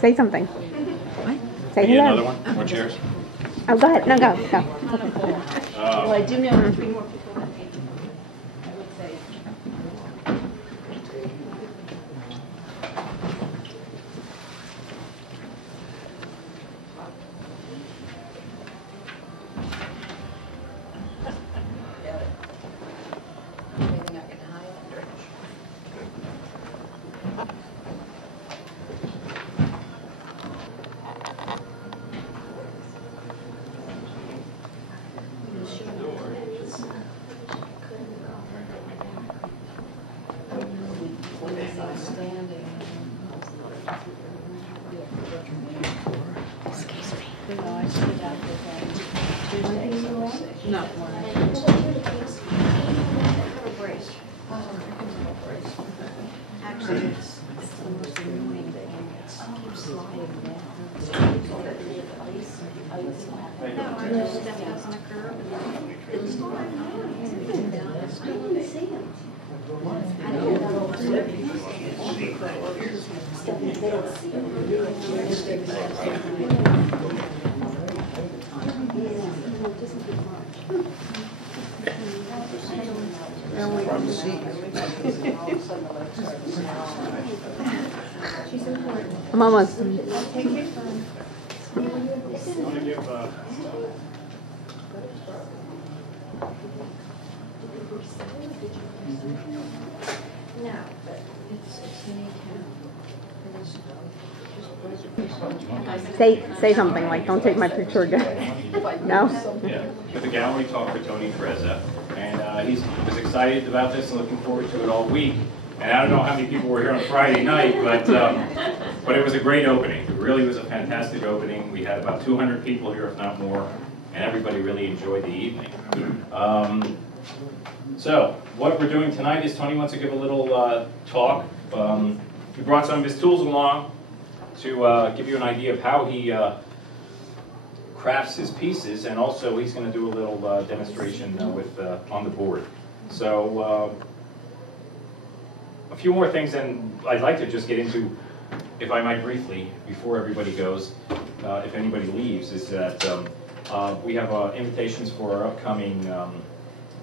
Say something. What? Say Need hello. another one? More chairs? Oh, go ahead. No, go. Well, I do know 3 more people that need to, I would say. I'm almost. Say something like, don't take my picture again. No? Yeah. With the gallery talk for Tony Trezza, and he was excited about this and looking forward to it all week. And I don't know how many people were here on Friday night, but it was a great opening. It really was a fantastic opening. We had about 200 people here, if not more, and everybody really enjoyed the evening. So what we're doing tonight is Tony wants to give a little talk. He brought some of his tools along to give you an idea of how he crafts his pieces, and also he's going to do a little demonstration with on the board. So a few more things, and I'd like to just get into, if I might briefly, before everybody goes, if anybody leaves, is that we have invitations for our upcoming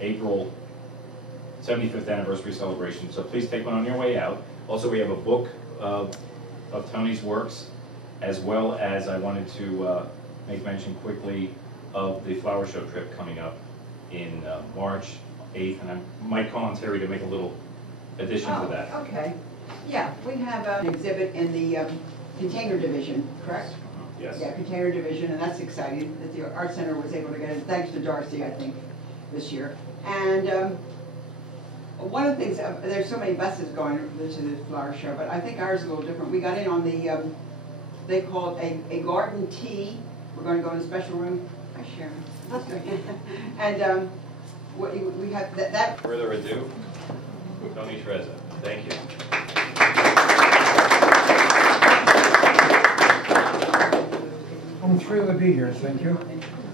April 75th anniversary celebration, so please take one on your way out. Also, we have a book of Tony's works, as well as I wanted to make mention quickly of the flower show trip coming up in March 8th, and I might call on Terry to make a little addition to that. Okay. Yeah, we have an exhibit in the container division, correct? Yes. Yeah, container division, and that's exciting that the Art Center was able to get it, thanks to Darcy, I think, this year. And one of the things, there's so many buses going to the flower show, but I think ours is a little different. We got in on the, they call it a garden tea. We're going to go in a special room. Hi, Sharon. And we have that. Further ado, Tony Trezza. Thank you. I'm thrilled to be here, thank you.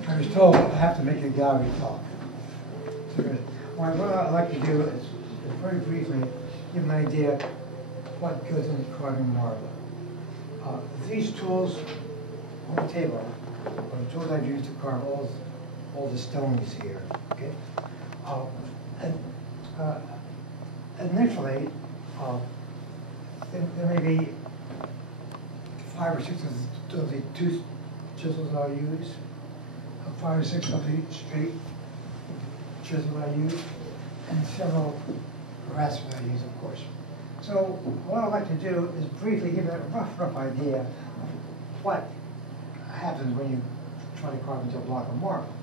I was told I have to make a gallery talk. So what I'd like to do is very briefly give an idea of what goes into carving marble. These tools on the table are the tools I've used to carve all the stones here. Okay. Initially, there may be 5 or 6 of the two chisels I'll use, 5 or 6 of the straight chisels I use, and several rasps I use, of course. So what I'd like to do is briefly give a rough idea of what happens when you try to carve into a block of marble.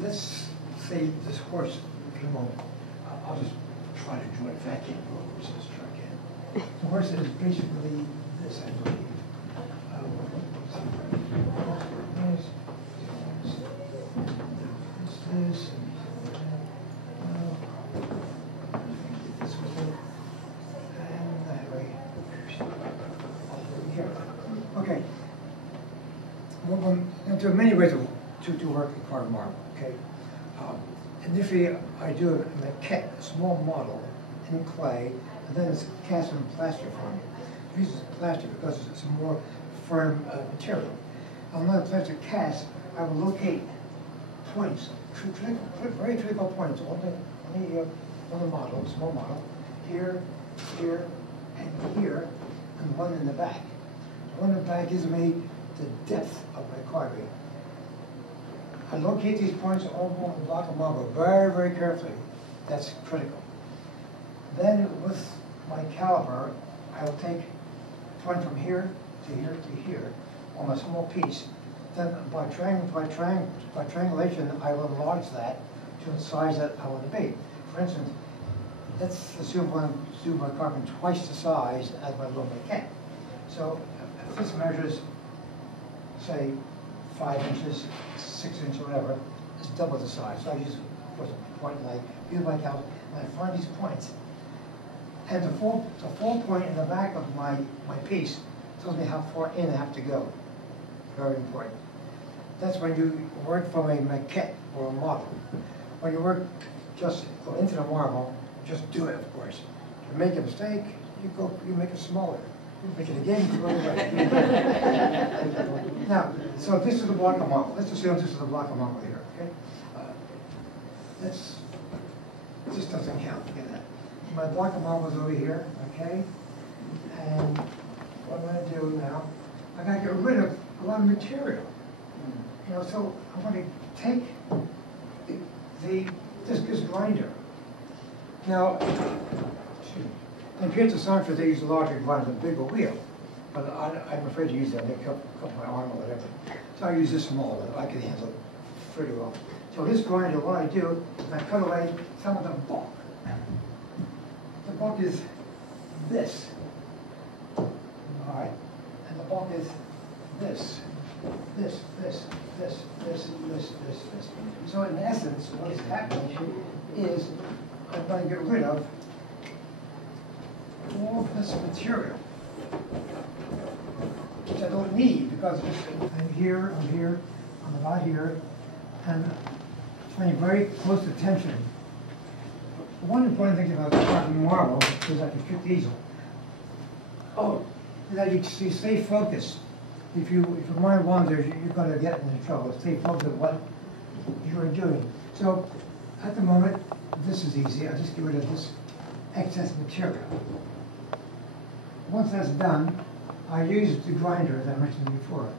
Let's say this horse for a moment. I'll just try to draw it. If I can't draw a horse, let's try again. The horse is basically this, I believe. This. Okay. Well, there are many ways to work in carved marble. Okay. Initially, I do a maquette, a small model in clay, and then it's cast in plaster for me. I use plaster because it's a more firm material. On another place to cast, I will locate points, very critical points on the model, small model, here, here, and here, and one in the back. The one in the back gives me the depth of my carving. I locate these points on the block of marble very, very carefully. That's critical. Then with my caliper, I will take a point from here to here to here on a small piece. Then by triangulation, I will enlarge that to the size that I want to be. For instance, let's assume I'm doing my carving twice the size as my low maquette. So if this measures, say, 5 inches, 6 inches, whatever, it's double the size. So I use a point and I use my caliper and I find these points. And the fall point in the back of my piece tells me how far in I have to go. Very important. That's when you work from a maquette or a model. When you work just go into the marble, just do it, of course. If you make a mistake, you make it smaller. You make it again, you go away. Now, so this is the block of marble. Let's assume this is the block of marble here, okay? This doesn't count, forget that. My block of marble is over here, okay? And what I'm going to do now, I got to get rid of a lot of material. You know, so I'm going to take the Discus Grinder. Now, in Pizza Sancho, they use a larger grinder, a bigger wheel. But I'm afraid to use that, they cut my arm or whatever. So I use this small one, I can handle it pretty well. So this grinder, what I do is I cut away some of the bulk. The bulk is this. All right, and the bulk is this. This. So in essence, what is happening is I'm going to get rid of all this material, which I don't need because I'm here, I'm about here, and paying very close attention. One important thing about carving marble is that you fit the easel. Oh, that you stay focused. If your mind wanders, you're going to get into trouble. Stay focused on what you are doing. So, at the moment, this is easy. I just get rid of this excess material. Once that's done, I use the grinder, as I mentioned before.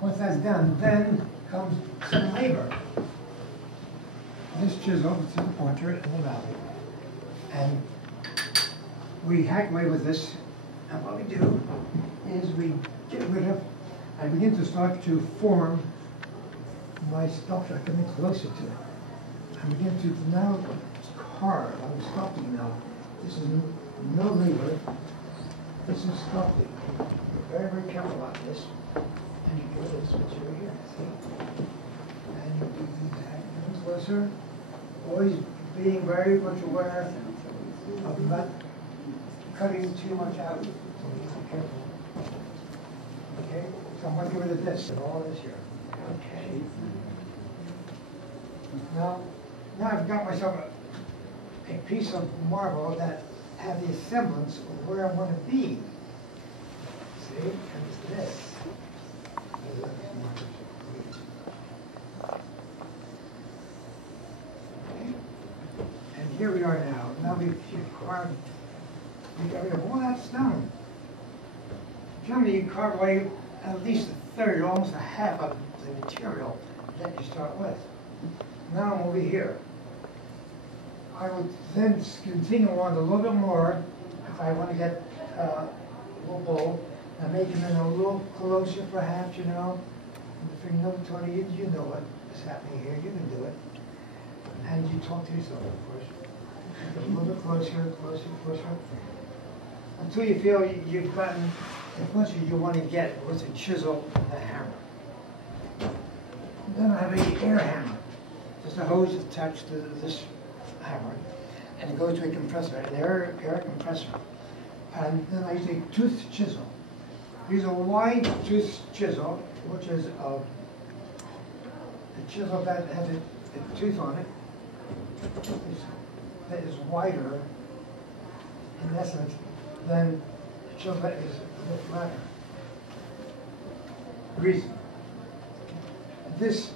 Once that's done, then comes some labor. This chisel to the pointer and the mallet. And we hack away with this, and what we do is we get rid of, I begin to start to form my sculpture. I come in closer to it. I begin to now carve. I'm sculpting now. This is no labor. This is sculpting. Be very, very careful about this. And you get rid of this material here, see? And you do that. Come closer. Always being very much aware of not cutting too much out. So be careful. Okay? So I'm going to get rid of this and all this here. Okay. Now I've got myself a piece of marble that has the semblance of where I want to be. See? And it's this. Okay. And here we are now. Now we've carved, we got rid of all that stone. Generally, you carve away at least a third, almost a half of the material that you start with. Now I'm over here. I would then continue on a little bit more if I want to get a little bowl and make it in a little closer perhaps, you know. And if you know, Tony, you know what is happening here. You can do it. And you talk to yourself, of course. Get a little bit closer. Until you feel you've gotten as much as you want to get with a chisel and a hammer. Then I have an air hammer. There's a hose attached to this hammer, and it goes to a compressor, an air compressor. And then I use a tooth chisel. I use a wide tooth chisel, which is a chisel that has a tooth on it. That is wider, in essence, than the chisel that is a bit flatter. greasy. This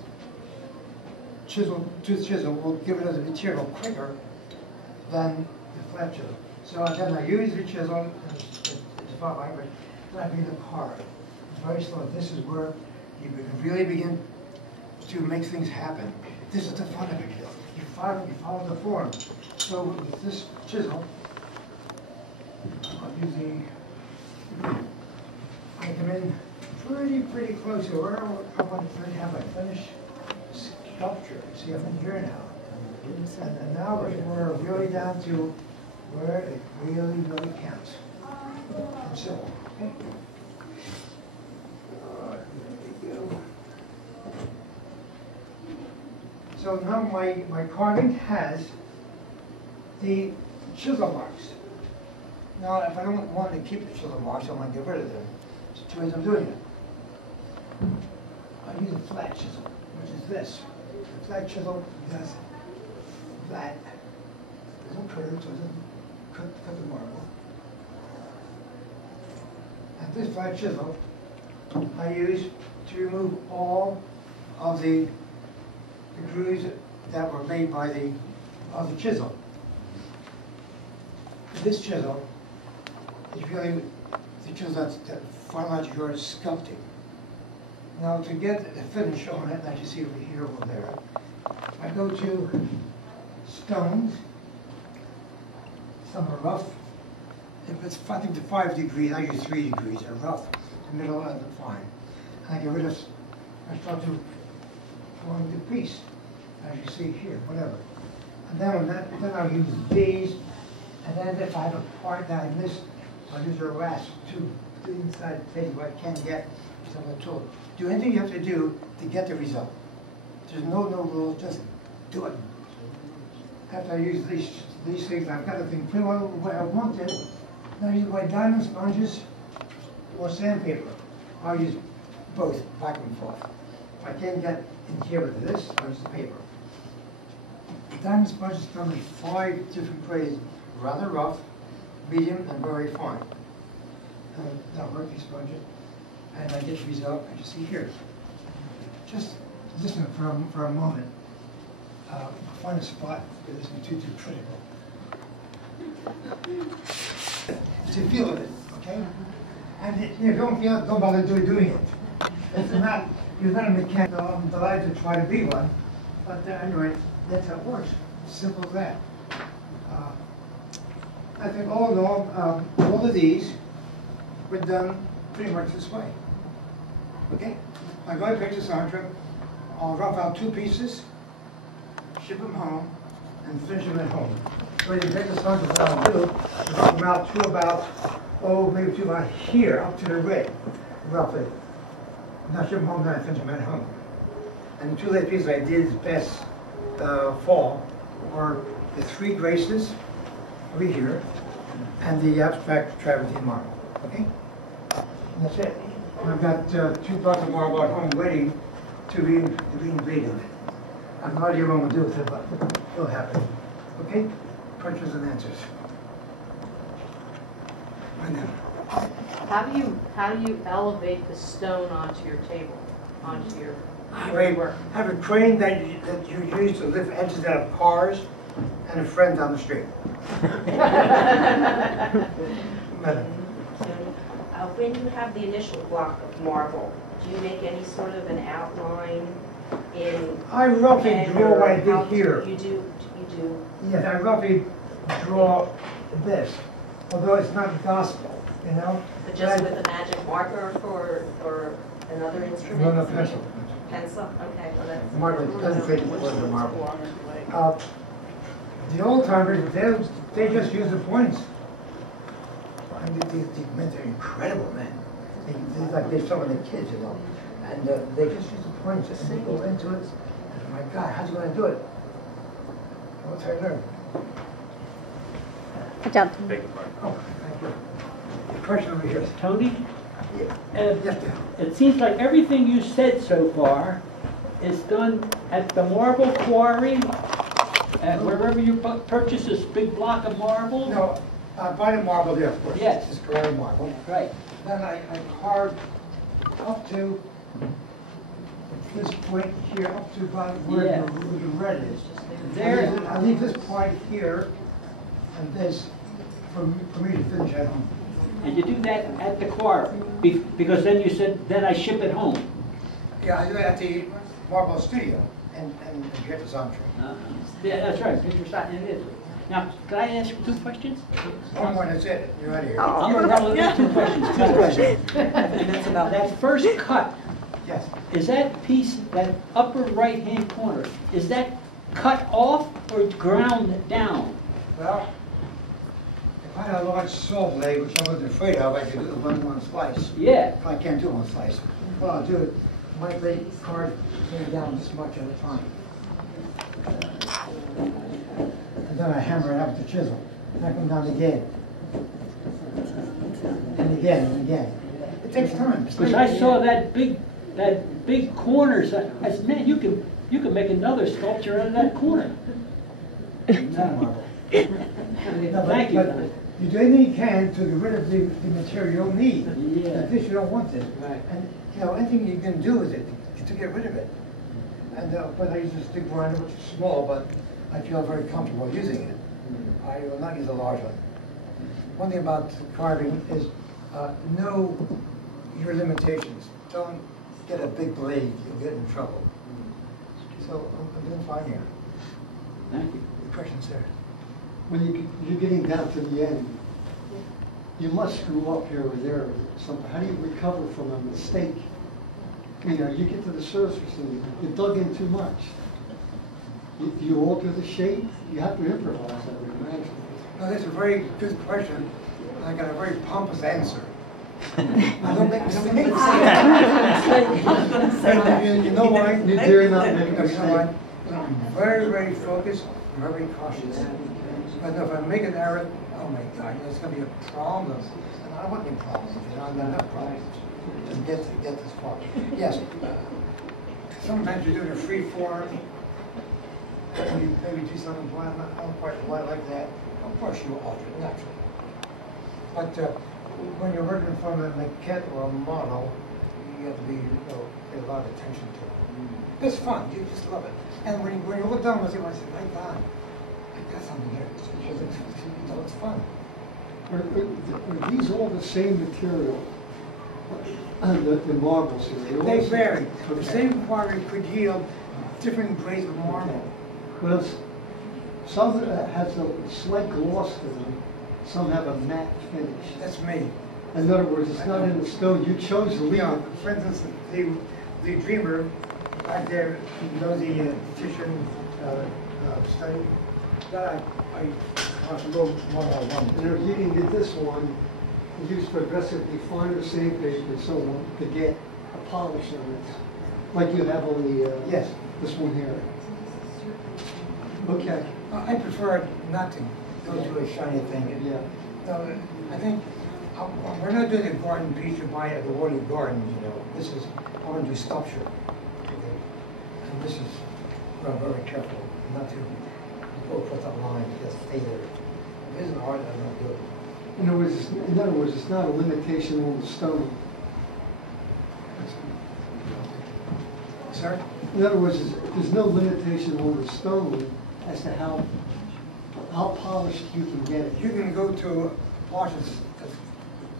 tooth chisel will give it as a material quicker than the flat chisel. So then I use the chisel, it's about like, then I begin to carve. Very slow. This is where you can really begin to make things happen. This is the fun of it. You follow the form. So with this chisel, I'm using, I come in pretty close to where I want to have a finished sculpture. See, I'm in here now. And now we're really down to where it really counts. And simple. Okay? There we go. So now my carving has the chisel marks. Now, if I don't want to keep the chisel marks, I want to get rid of them. There's two ways I'm doing it. I use a flat chisel, which is this. The flat chisel does flat. There's no curve, so it doesn't cut the marble. And this flat chisel I use to remove all of the grooves that were made by the chisel. This chisel is really the chisel that finalizes your sculpting. Now to get the finish on it, as you see over here, over there, I go to stones. Some are rough. If it's, I think, to 5 degrees, I use 3 degrees. They're rough, the middle and the fine. And I get rid of, I start to form the piece, as you see here, whatever. And then I'll use these. And then if I have a part that I missed, I'll use the last two inside the table I can get some of the tool. Do anything you have to do to get the result. There's no rules, just do it. After I use these things, I've got the thing pretty well where I want it. Now I use my diamond sponges or sandpaper. I'll use both, back and forth. If I can't get in here with this, I'll use the paper. The diamond sponges come in 5 different grades. Rather rough, medium, and very fine. Now work these sponges, and I get the result as you see here. Just listen for a moment. Find a spot where this isn't too critical. To feel it, okay? And if you don't feel it, don't bother doing it. It's not, you're not a mechanic. I'm delighted to try to be one, but anyway, that's how it works. Simple as that. I think all in all of these were done pretty much this way. Okay? I go to picture Sandra, I'll rough out 2 pieces, ship them home, and finish them at home. So you take the Sandra, what I'll do is rough them out to about, maybe to about here, up to the rig, roughly. Now ship them home, then I finish them at home. And the 2 last pieces I did this past fall were the 3 graces over here, and the abstract travertine marble. Okay? And that's it. And I've got 2 blocks of marble at home waiting to be invaded. I have no idea what I'm going to do with it, but it'll happen. Okay? Questions and answers. Right now. How do you elevate the stone onto your table, onto your work? I have a crane that you use to lift edges out of cars, and a friend down the street. When you have the initial block of marble, do you make any sort of an outline in? I roughly draw what I did here. You do. Yes, I roughly draw this, although it's not gospel, you know. But just with a magic marker or another instrument? No, pencil. Pencil. Okay. Well, that's Marble doesn't fit with the marble. The old timers, they just use the points. And these men are incredible, man. They're some of the kids, you know. And they just use the points and they go into it. And my God, how's he going to do it? Well, that's how you learn. Good job. Beg your pardon. Oh, thank you. Question over here. Tony, Yeah. yes, it seems like everything you said so far is done at the marble quarry, and wherever you purchase this big block of marble? No, I buy the marble there, of course. Yes. This is Carrara marble. Right. Then I carve up to this point here up to about where Yeah. the red is. There, I leave this point here and this for me to finish at home. and you do that at the quarry, because then you said, then I ship it home. Yeah, I do it at the Marble Studio and get this entree. Yeah, that's right, Mr. Sutton, it is. Now, could I ask 2 questions? One more, that's it. You're out of here. I'm gonna roll it with 2 questions. And that's about, that first cut, Yes. is that piece, that upper right-hand corner, is that cut off or ground down? Well, if I had a large saw blade, which I wasn't afraid of, I could do it one slice. Yeah, If I can't do one slice, well, I'll do it. My blade card came down this much at a time. And then I hammer it out with the chisel. And I come down again. And again and again. It takes time. because I saw that big corners, I said, man, you can make another sculpture out of that corner. Not marble. No, Thank you. but you do anything you can to get rid of the material you don't need. Yeah. Like this, you don't want this. Right. And, you know, anything you can do with it to get rid of it. And, but I use a stick grinder, which is small, but I feel very comfortable using it. I will not use a large one. One thing about carving is know your limitations. Don't get a big blade, you'll get in trouble. So I'm doing fine here. Thank you. The question's there. When you're getting down to the end, you must screw up here or there. How do you recover from a mistake? You know, you get to the surface and you dug in too much. Do you alter the shape? You have to improvise, I would imagine. No, that's a very good question. I got a very pompous answer. I don't make mistakes. You know why? You dare not make a You know mistake. why? I'm very, very focused, I'm very cautious. But if I make an error, oh my God, it's going to be a problem. And I don't want any problems, you know, I've got enough problems to get this far. Yes, sometimes you're doing a free form, and you maybe do something blind, I don't quite like that. Of course you alter it naturally. But when you're working from a maquette or a model, you have to be, pay a lot of attention to it. It's fun, you just love it. And when you look down with it, I say, my God, I got something here. It's fun. Are these all the same material? The marbles here? They vary. The Okay. same quarry could yield different grades of marble. Well, some has a slight gloss to them, some have a matte finish. That's me. In other words, it's not in the stone, you chose to leave Yeah, it. for instance, the dreamer back there, you know, the Titian study, that I want to go one-on-one. And if you can get this one, use progressively finer sandpaper and so on to get a polish on it, like you have on the, Yes. this one here. Okay. I prefer not to go to a shiny thing. Yeah. No, I think, we're not doing a garden piece you buy at the Worley Gardens, you know. This is, I want to do sculpture. Okay? And this is, we're very careful not to go across that line, just stay there. If it isn't art, I'm not doing it. In other words, it's not a limitation on the stone. Sir? In other words, there's no limitation on the stone as to how polished you can get it. You can go to polish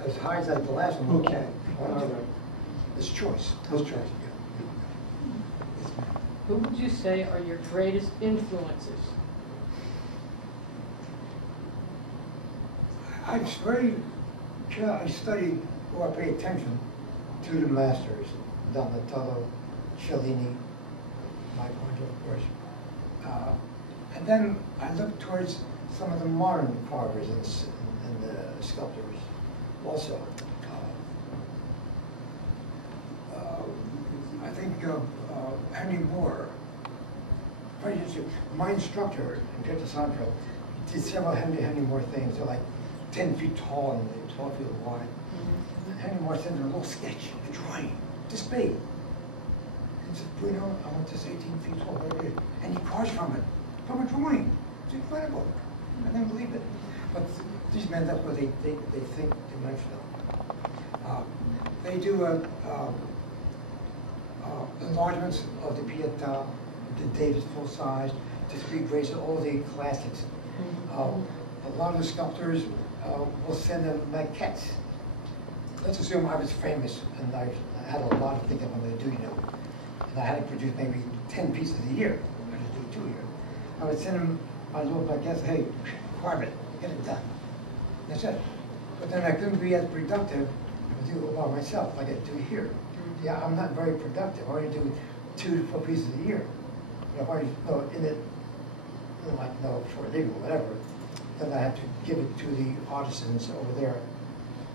as high as that, the last one. Okay. All right. It's choice. It's choice. Who would you say are your greatest influences? I'm very, I study or I pay attention to the masters, Donatello, Cellini, Michelangelo, of course. And then I look towards some of the modern carvers and sculptors also. I think Henry Moore, very interesting. My instructor in Pietro Sandro did several Henry Moore things. They're like 10 feet tall and 12 feet wide. And Henry Moore sent me a little sketch, a drawing, this big. He said, Bruno, I want this 18 feet tall, whatever it is. And he carves from it, from a drawing. It's incredible. I didn't believe it. But these men, that's what they think dimensional. They do enlargements of the Pietà, the David full size, the three braces, all the classics. A lot of the sculptors will send them maquettes. Let's assume I was famous and I had a lot of things I wanted to do, and I had to produce maybe 10 pieces a year. I just do 2 a year. I would send them my little maquettes, hey, carve it, get it done. That's it. But then I couldn't be as productive if I do it all by myself, like I do here. Yeah, I'm not very productive. I only do 2 to 4 pieces a year. But if I in it, like for a living or whatever, then I have to give it to the artisans over there,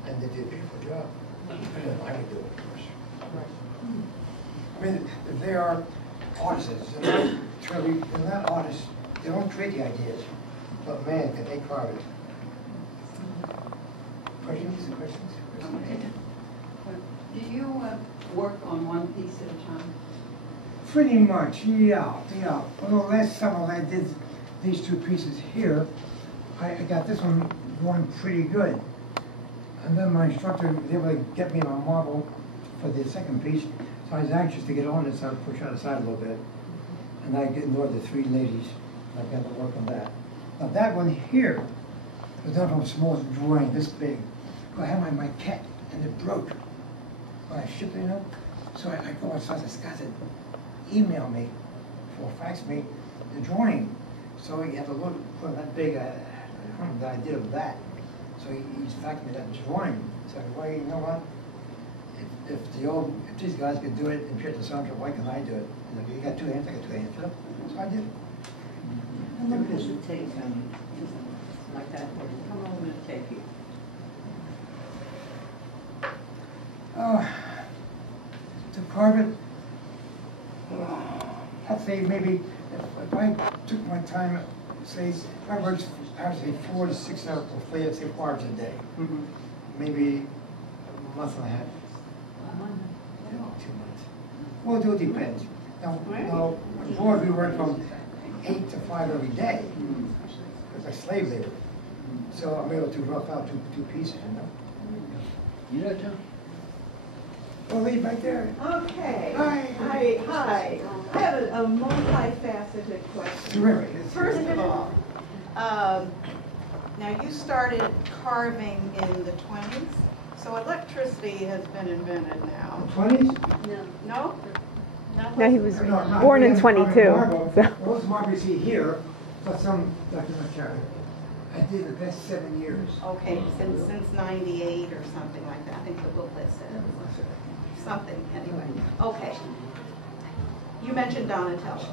and they do a beautiful job. And then I would do it, of course. I mean, if they are artisans, they're not artists. They don't create the ideas, but man, can they carve it. Questions? Do you work on one piece at a time? Pretty much, yeah. Although last summer when I did these 2 pieces here, I got this one going pretty good. And then my instructor was able to get me my marble for the second piece, so I was anxious to get on it, so I pushed out aside a little bit. And I ignored the 3 ladies, and I got to work on that. Now that one here was done from a small drawing this big. I had my maquette, and it broke when I shipped it, So I go outside, this guy said, email me, or fax me the drawing. So he had to look for that big, I don't know the idea of that. So he's faxed me that drawing. So well, you know what? If these guys could do it in Pietà Sandra, why can't I do it? You got 2 hands, I got 2 hands. So I did it. How long does it take like that? How long would it take you? To carve it, I'd say maybe if I took my time, say, if I worked, I would say 4 to 6 hours for let's say 4 hours a day. Maybe a month and a half. 2 months. Well, it depends. Now, before we worked from 8 to 5 every day, because I slave labor. So I'm able to rough out two pieces, You know, Tom? Well, leave right there. Okay. Hi. Hi. I have a multifaceted question. Really? First of all, now you started carving in the 20s, so electricity has been invented now. 20s? No? No, he was born in 22. So. Most marble you see here, but some, like in Carrara. I did the best 7 years. Okay, since 98 or something like that. I think the booklet said something anyway. Okay. You mentioned Donatello.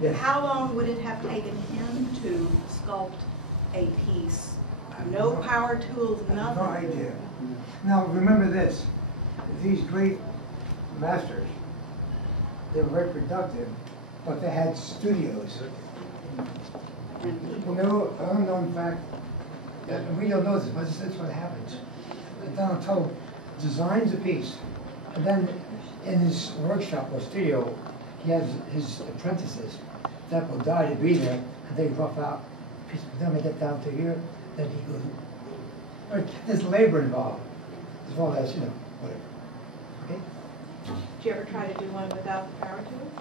Yes. How long would it have taken him to sculpt a piece? No power tools, nothing? No idea. Now, remember this. These great masters, they were very productive, but they had studios. People know, unknown fact, and we don't know this, but this is what happens. Donatello designs a piece, and then in his workshop or studio, he has his apprentices that will die to be there, and they rough out pieces. Then we get down to here, then he goes. There's labor involved, as well as, whatever. Okay? Did you ever try to do one without the power tools?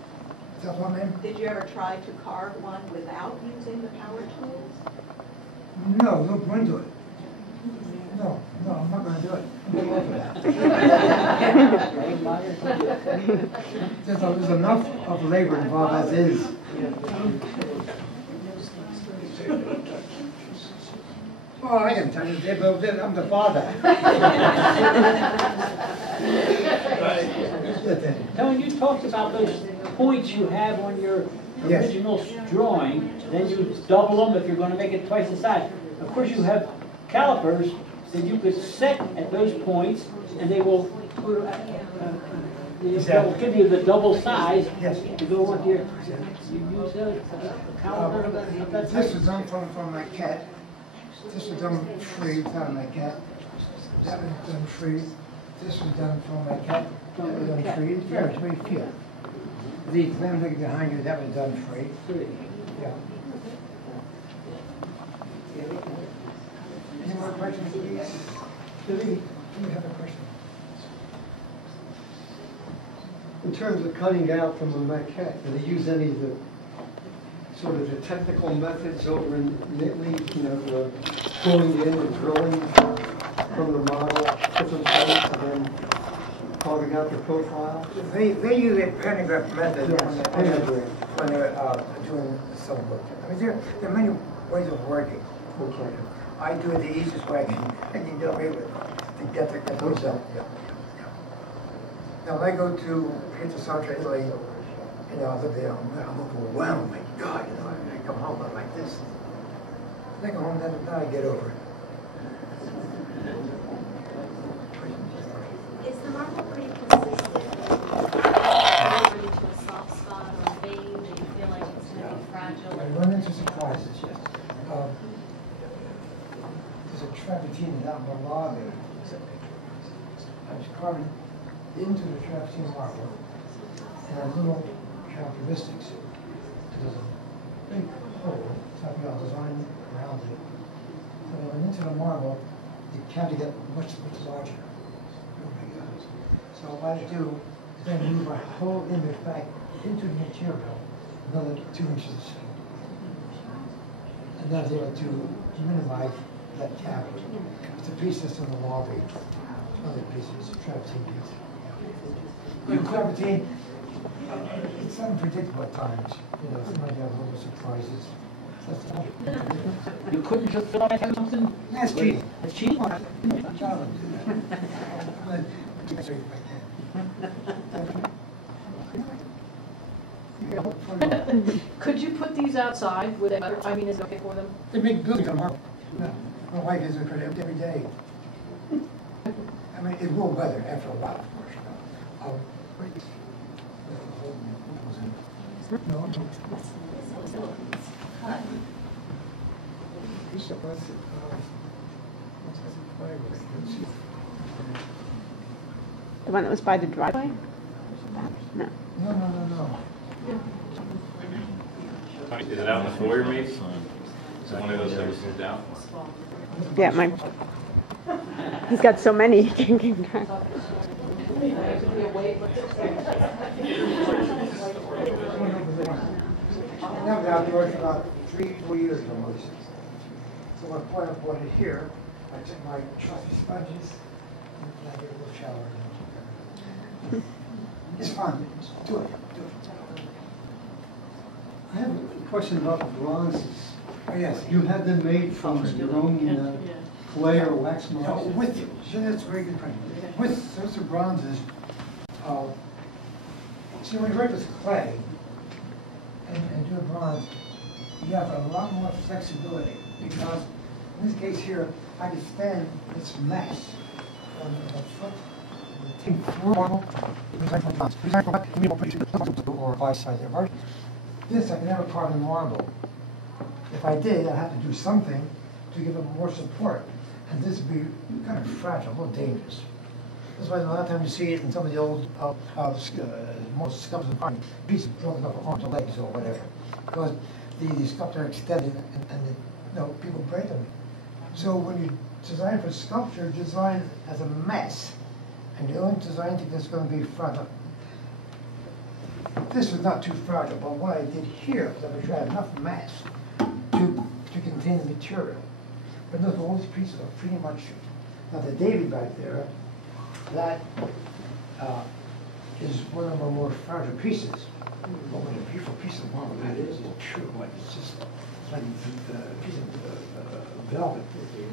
Is that what, ma'am? Did you ever try to carve one without using the power tools? No, no point to it. No, I'm not going to do it. There's enough of labor involved as is. Oh, I can tell you, I'm the father. Now, when you talked about those points you have on your Yes. original drawing, then you double them if you're going to make it twice the size. Of course, you have calipers that you could set at those points, and they will they'll give you the double size Yes. to go on here. You use a caliper of that This type? was done from my cat. This was done free without my cat. That was done free. This was done from my cat. That was done free. It's very few. The lemon behind you, that was done free. Yeah. Any more questions, please? Billy, you have a question? In terms of cutting out from a maquette, do they use any of the sort of the technical methods over in Italy, you know, the going in and drilling from the model, different places, and then carving out the profile? They use a pentagram method Yes, when they're doing some work. I mean, there are many ways of working. Okay. I do it the easiest way I can get away with to get the result. Yeah. Now, when I go to Pietrasanta, Italy, you know, I look there, I'm overwhelmed. My God, you know, I come home, I'm like this. Then I go home, then I get over it. Is the marble pretty consistent? Over into a soft spot or a vein that you feel like it's going to be fragile? I run into surprises, yes. There's a travertine down in the lobby. I was carving into the travertine marble, and a little characteristics. There's a big hole, so I've got a design around it. So when I went into the marble, it can get much larger. Oh my God. So what I do is then move my whole image back into the material, another 2 inches of skin. And that's able to minimize that cavity. It's a piece that's in the lobby. Other pieces, travertine piece. The travertine, it's unpredictable at times. You know, sometimes you have little surprises. You couldn't just have something? That's cheating. It's cheating? I'm trying to do that. I'm going to do it if I can. Could you put these outside with it? I mean, is it okay for them? They make buildings on marble. No, my wife gives it credit every day. I mean, it will weather after a while, of course. You know. No, The one that was by the driveway? No. No. Is it out in the foyer maybe? Is it one of those that was moved out? Yeah, mine. He's got so many he can't keep track. That was outdoors for about 3-4 years almost. So when I brought it here, I took my trusty sponges and I get a little shower. It's fun. Do it. I have a question about the bronzes. Oh, yes. You had them made from your own clay or wax No, models? with you. So that's a very good point. With those are bronzes. See, when you work with clay and do a bronze, you have a lot more flexibility because in this case here, I can stand this mess on the foot. Or vice versa. This I can never carve in marble. If I did, I'd have to do something to give it more support. And this would be kind of fragile, a little dangerous. That's why a lot of times you see it in some of the old most sculptors and pieces broken up arms or legs or whatever. Because the sculptor extended and people break them. So when you design for sculpture, design as a mess. And you don't design thing that's going to be fragile. This was not too fragile, but what I did here was I made sure I had enough mass to contain the material. But notice all these pieces are pretty much, now the David back there, that is one of our more fragile pieces. But what a beautiful piece of marble that is true. Like it's just like a piece of velvet.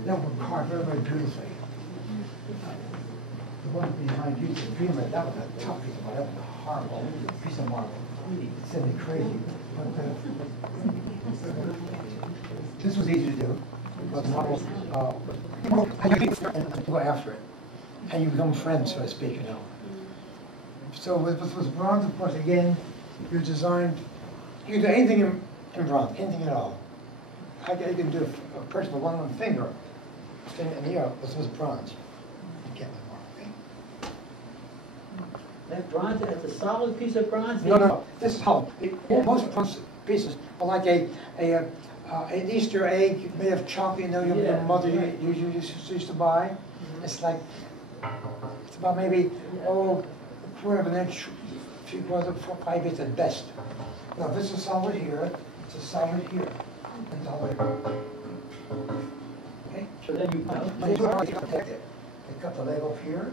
That would carve very, very beautifully. The one behind you, the Dreamer, that was a tough piece of marble. That was a horrible piece of marble. It sent me crazy. But this was easy to do. But marble, and go after it. And you become friends, so to speak, you know. So with bronze, of course, again, you designed, you can do anything in bronze, anything at all. You can do a person with one finger, in the air, this was bronze. You can't do marble. That bronze, that's a solid piece of bronze? No. This is hollow. Most bronze pieces are like an Easter egg made of chocolate, you know, your mother used to buy. It's like, it's about maybe, 1/4 of an inch, 3/4 to 5 inches at best. Now this is solid here, it's a solid here, and solid here. Okay? So then you They cut the leg off here,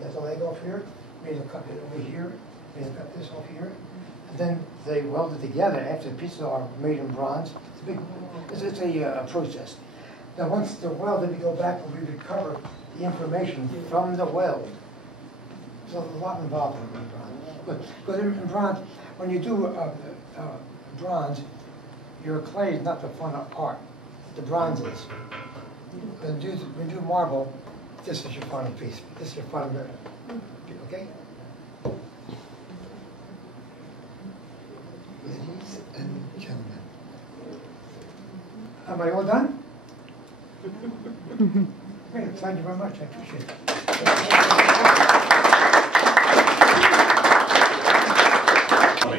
there's a leg off here, maybe they'll cut it over here, maybe they'll cut this off here. And then they weld it together after the pieces are made in bronze. It's a big, it's a process. Now once they're welded, we go back and we recover the information from the weld. There's a lot involved in bronze. Because in bronze, when you do bronze, your clay is not the final part. The bronze is. When you do marble, this is your final piece. This is your final mirror. Okay? Ladies and gentlemen. Am I all done? Great, thank you very much. I appreciate it.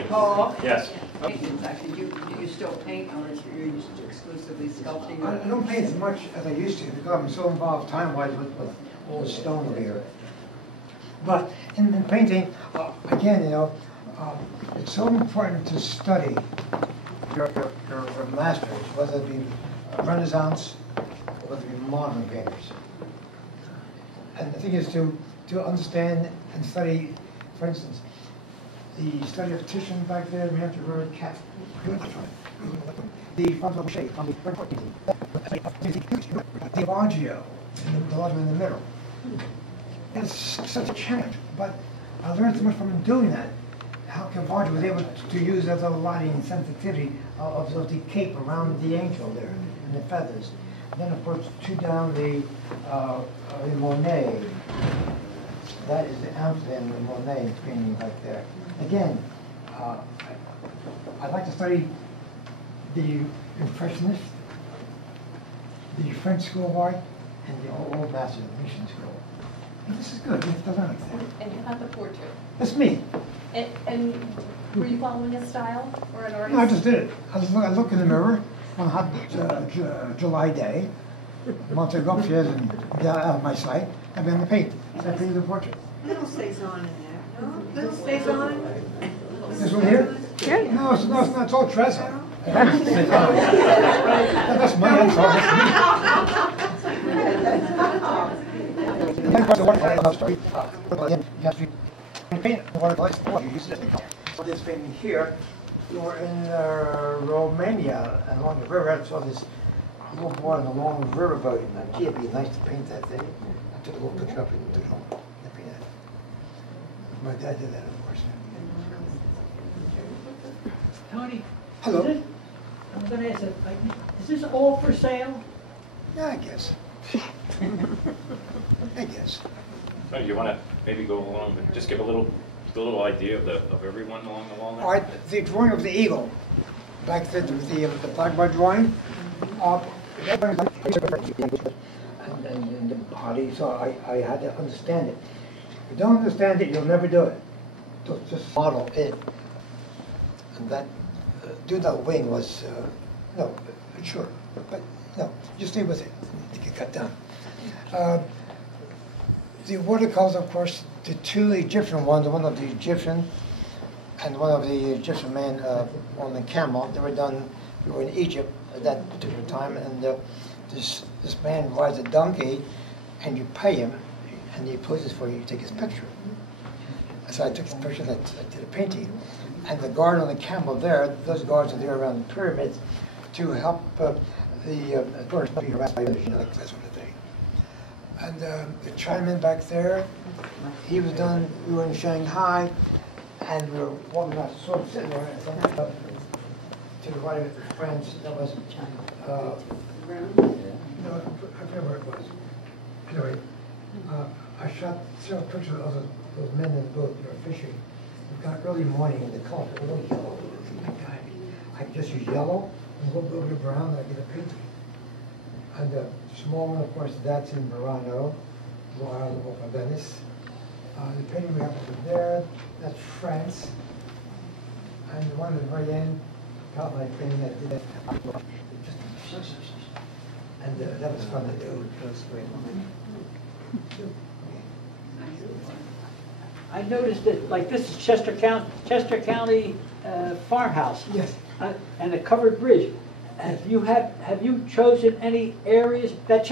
Paul? Yes. Paintings, actually, do you still paint, or are you exclusively sculpting? I don't paint as much as I used to because I'm so involved time-wise with all the stone over here. But in painting, again, you know, it's so important to study your masters, whether it be Renaissance or whether it be modern painters. And the thing is to understand and study, for instance, the study of Titian back there, we have to read Cat. The frontal shape on the Caravaggio in the bottom in the middle. It's such a challenge, but I learned so much from doing that. How Carrara was able to use that little lighting sensitivity of the cape around the angel there and the feathers. And then of course, two down the Monet. That is the Amsterdam, the Monet painting right there. Again, I'd like to study the Impressionists, the French School of Art, and the Old Masters of the Venetian School. And this is good, you have to learn like that. And how about the portrait? That's me. And were you following a style or an artist? No, I just did it. I look in the mirror on a hot July day. I want to go upstairs and get out of my sight. I've been to paint. So I painted the portrait. Little stays on in there, no? Little stays on? This one here? Yeah. No, it's not. It's all Trezza. That's my answer. This painting here, we were in Romania and along the river. I saw this little boy on a long river boat. And gee, it'd be nice to paint that thing. I took a little picture up and took it home. My dad did that, of course. Tony? Hello. I'm gonna ask, is this all for sale? Yeah, I guess. I guess. So you want to maybe go along, but just give a little idea of everyone along the wall there? All right, the drawing of the eagle, back then the blackboard drawing, and the body, so I had to understand it. If you don't understand it, you'll never do it. So just model it. And that, do that wing was, no, sure, but no, you stay with it to get cut down. The watercolors, of course, the two Egyptian ones, one of the Egyptian and one of the Egyptian man on the camel, they were done, we were in Egypt at that particular time, and this man rides a donkey, and you pay him, and he poses for you, you take his picture. So I took his picture, I did a painting. And the guard on the camel there, those guards are there around the pyramids to help the tourists be harassed by others, you know, that sort of thing. And the Chinaman back there, he was done, we were in Shanghai, and we were walking out, sort of sitting there, and to the right of the friends, that was, no, I forget where it was. Anyway, I shot several pictures of those men in the boat that were fishing. It got early morning and the color was a little yellow. My God, I could just use yellow and a little bit over the brown and I get a painting. And the small one, of course, that's in Murano, Long Island off of Venice. The painting we have over there, that's France. And the one at the very end, got my painting that did that. And that was fun to do. It was great. I noticed that, like, this is Chester County farmhouse. Yes. And a covered bridge. Have you chosen any areas, that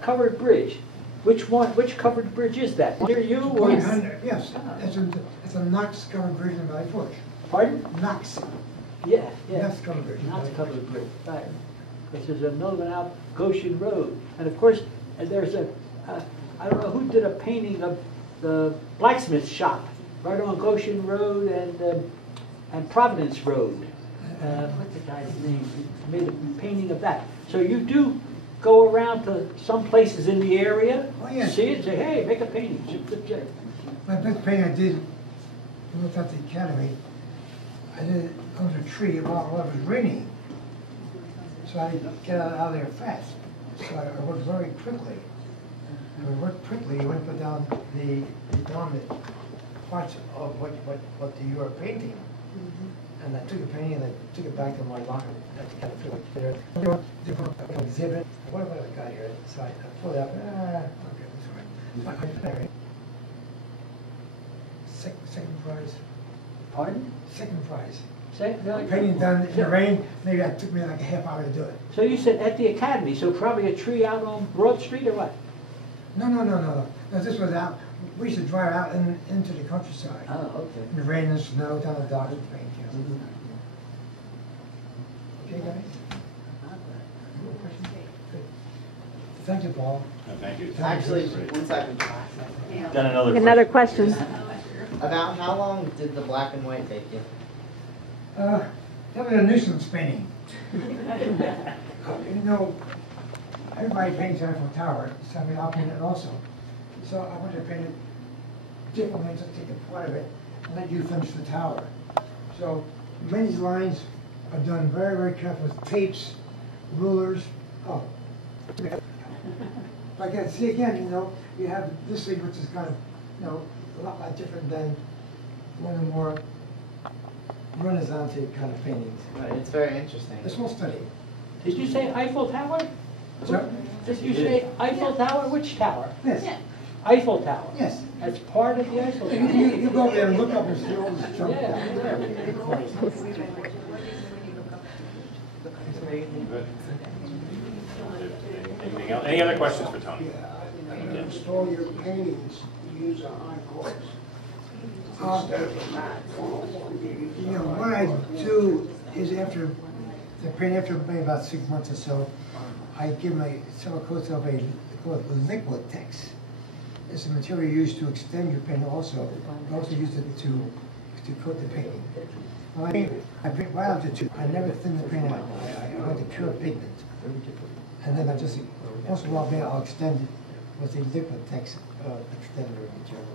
covered bridge? Which covered bridge is that? Near you or? Yes, it's a Knox covered bridge in Valley Forge. Pardon? Knox. Yeah. Knox covered bridge. Knox covered bridge, right. Because there's a Milton out Goshen Road. And of course, there's I don't know who did a painting of the blacksmith shop right on Goshen Road and Providence Road. What's the guy's name? He made a painting of that. So you do go around to some places in the area, see it, and say, hey, make a painting. My best painting I did, when I was at the academy, I did it under a tree while it was raining. So I had to get out of there fast. So I worked very quickly. And we worked quickly, you went put down the parts of what you were painting. And I took the painting and I took it back to my locker. I kind of feel there. Exhibit. What have I got here? So I pulled it up. Okay, sorry. Second prize. Pardon? Second prize. Second? Painting done in the rain. Maybe it took me like a half hour to do it. So you said at the academy, so probably a tree out on Broad Street or what? No. This was out. We used to drive out into the countryside. Oh, okay. In the rain and snow, down the docks and paint. Okay, guys? Good. Thank you, Paul. No, thank you. Actually, 1 second. Done Another question. About how long did the black and white take you? That was a nuisance painting. You know, everybody paints Eiffel Tower, so I'll paint it also. So I want to paint it differently, just take a part of it and let you finish the tower. So many lines are done very, very carefully with tapes, rulers. Oh. Like I see again, you know, you have this thing which is kind of, you know, a lot different than one of the more Renaissance kind of paintings. Right, it's very interesting. It's well studied. Did you say Eiffel Tower? So, Did you say Eiffel Tower? Which tower? yes. Eiffel Tower? Yes. That's part of the Eiffel Tower? You go over there and look up and see all this junk. Good. Anything else? Any other questions for Tony? You install your paintings, you use a high course. You know, what I do is after the paint, after maybe about 6 months or so, I give my several coats of called liquid text. It's a material used to extend your paint also. I also use it to coat the painting. Well, I paint right out the tube. I never thin the paint out. I want the pure pigment. And then I just, once in a while, I'll extend it with the liquid text extender material.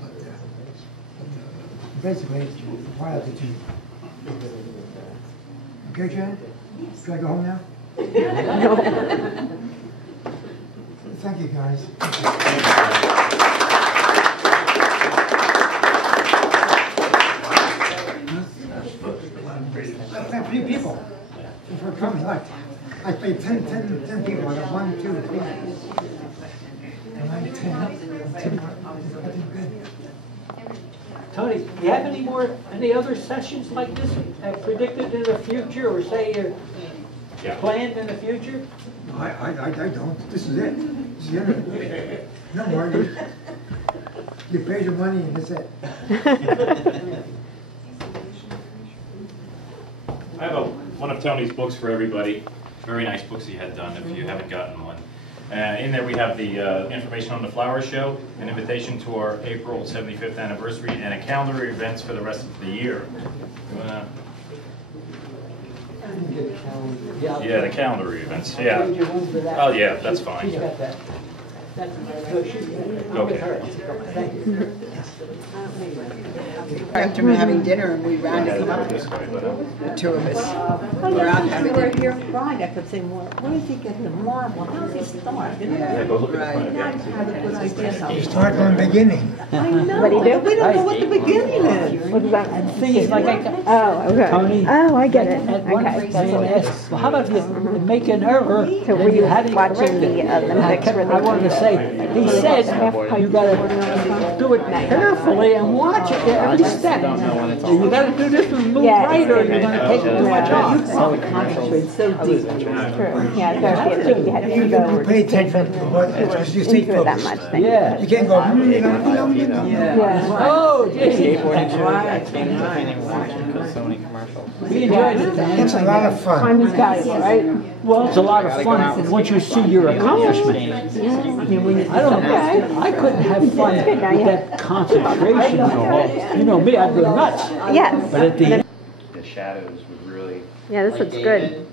But basically, right out the tube. Okay, Jan? Should I go home now? No. Thank you, guys. Thank you, people, for coming. Look, I paid 10 people. I got 1, 2, 3. And I'm 10. I did good. Tony, do you have any other sessions like this predicted in the future, or say planned in the future? I don't. This is it. This is the end of it. No more. You pay your money and that's it. I have one of Tony's books for everybody. Very nice books he had done, if you haven't gotten one. In there we have the information on the flower show, an invitation to our April 75th anniversary, and a calendar of events for the rest of the year. Yeah, the calendar events, yeah. Oh, yeah, that's fine. Okay. After having dinner, and we rounded him up, the two of us. We're out having dinner. Here Friday, I could say, well, where is he getting the marble? How does he start? Yeah, go look at the Now I have a good idea. You start from the beginning. I know, What do you do? but we don't know what the beginning is. What does that mean? Thing is, like, Oh, okay. Tony, Oh, I get it. at one Okay. point, well, how about if you make an error So and you were had it watching corrected? the Olympics I wanted to say, he said, you gotta do it carefully and watch it every step. You gotta do this and move right or you're gonna take too much off. You can't concentrate so deep. True. Yeah, so if you had to go or Pay attention to what, because you stay into it that focused. much. Then Yeah. You can't go, Yeah. Oh, Jason. I came to painting watching because so many commercials. We enjoyed it, Dan. It's a lot of fun. time is valuable, right? Well, it's a lot of fun once you see your accomplishment. I don't know, I couldn't have fun with that concentration. You know me, I'd go nuts. Yes. But at the end, The shadows would really. Yeah, this Like looks David, good.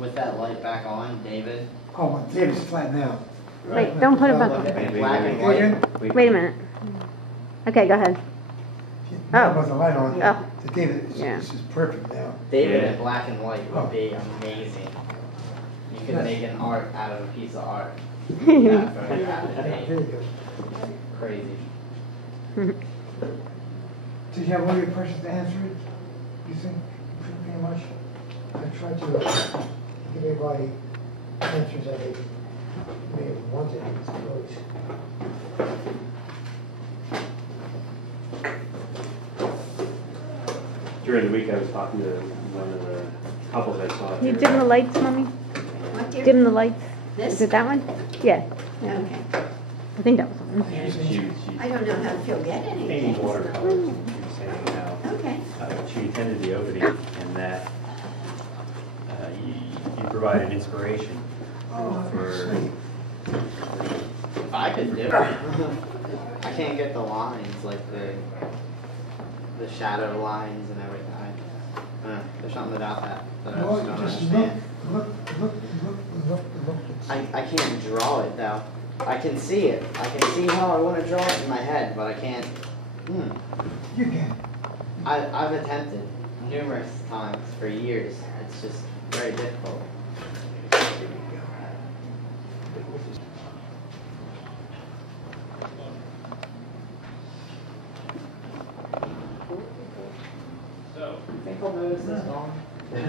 With that light back on, David. Oh, my David's flat now. Wait, don't put it back Look on. at black and white. Wait a minute. Okay, go ahead. Now with the light on, Oh. the David, Yeah. this is perfect now. David Yeah. in black and white would be amazing. You could make an art out of a piece of art. That photo There you go. Crazy. Did you have all your questions answered, you think, pretty much? I tried to give everybody answers that they may have wanted, I suppose. During the week, I was talking to one of the couples I saw. You here. dim the lights, Mommy? What, dear? Dim the lights. This? Is it that one? Yeah. Okay. I think that was one. She I don't know how to get painting anything. watercolors. She was saying how Okay. she attended the opening and that you provided inspiration for. If I could do it. I can't get the lines, like the shadow lines and everything. There's something about that that I just don't understand. Look. I can't draw it though. I can see it. I can see how I want to draw it in my head, but I can't. You can. I've attempted numerous times for years. It's just very difficult. So. I think I'll notice this gone. Yeah,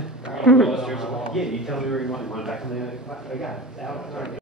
Yeah, you tell me where you want it. Want it back in the. I got it. Out.